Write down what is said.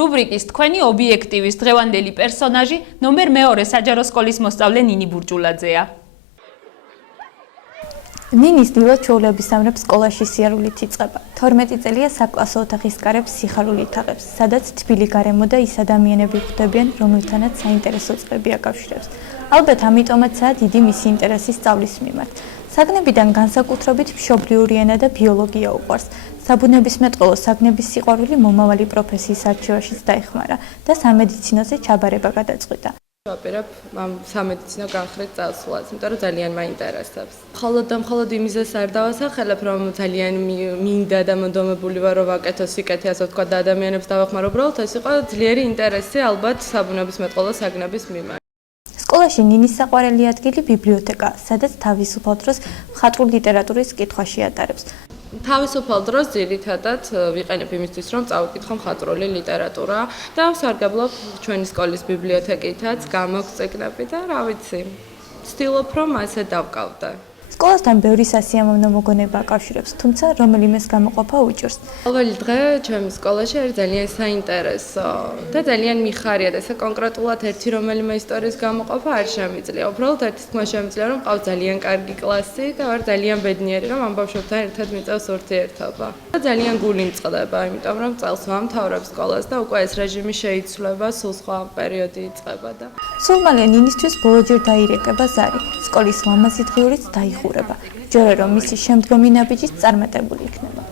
რუბრიკის თქვენი ობიექტივის დღევანდელი პერსონაჟი ნომერ მეორე საჯარო სკოლის მოსწავლე ნინი ბურჭულაძეა. ნინის დილა ჩვეულებისამრებ სკოლაში სიარულით იწყება. 12 წელია საკლასო ოთახის კარებს სიხარულით აღებს, სადაც თბილი გარემო და ის ადამიანები ხვდებიან, რომელთანაც საინტერესო წყები აკავშირებს. ალბათ ამიტომაცაა დიდი მისი ინტერესი სწავლის მიმართ. საგნებიდან განსაკუთრებით მშობლიური ენა და ბიოლოგია უყვარს. საბუნებისმეტყველო საგნების სიყვარული მომავალი პროფესიის არჩევაშიც დაეხმარა და სამედიცინოზე ჩაბარება გადაწყვიტა. ვაპირებ სამედიცინო განხრით წასვლას, იმიტომ რომ ძალიან მაინტერესებს. მხოლოდ და მხოლოდ იმისას არ დავასახელებ, რომ ძალიან მინდა და მონდომებული ვარ, რომ ვაკეთო სიკეთე, ასე ვთქვა, და ადამიანებს დავახმარო, უბრალოდ ეს იყო ძლიერი ინტერესი ალბათ საბუნებისმეტყველო საგნების მიმართ. სკოლაში ნინის საყვარელი ადგილი ბიბლიოთეკაა, სადაც თავისუფალ დროს მხატვრულ ლიტერატურის კითხვაში ატარებს. თავისუფალ დროს ძირითადად ვიყენებ იმისთვის, რომ წავიკითხო მხატვრული ლიტერატურა და ვსარგებლობ ჩვენი სკოლის ბიბლიოთეკითაც, გამოგს წიგნები და რა ვიცი, ვცდილობ რომ ასე დავკავდე. სკოლასთან ბევრი სასიამოვნო მოგონება აკავშირებს, თუმცა რომელიმეს გამოყოფა უჭირს. ყოველი დღე ჩემი სკოლაში არის ძალიან საინტერესო და ძალიან მიხარია და ესე კონკრეტულად ერთი რომელიმე ისტორიის გამოყოფა არ შემიძლია. უბრალოდ ერთი თქმა შემიძლია, რომ მყავს ძალიან კარგი კლასი და ვარ ძალიან ბედნიერი, რომ ამ ბავშვებთან ერთად მიწევს ურთიერთობა. და ძალიან გული მწყდება, იმიტომ რომ წელს ვამთავრებ სკოლას და უკვე ეს რეჟიმი შეიცვლება, სულ სხვა პერიოდი იწყება და სულ მალე ნინისთვის ბოლოჯერ დაირეკება ზარი. სკოლის ლამაზი დღიურიც დაიხურება. ჯერა რომ მისი შემდგომი ნაბიჯიც წარმატებული იქნება.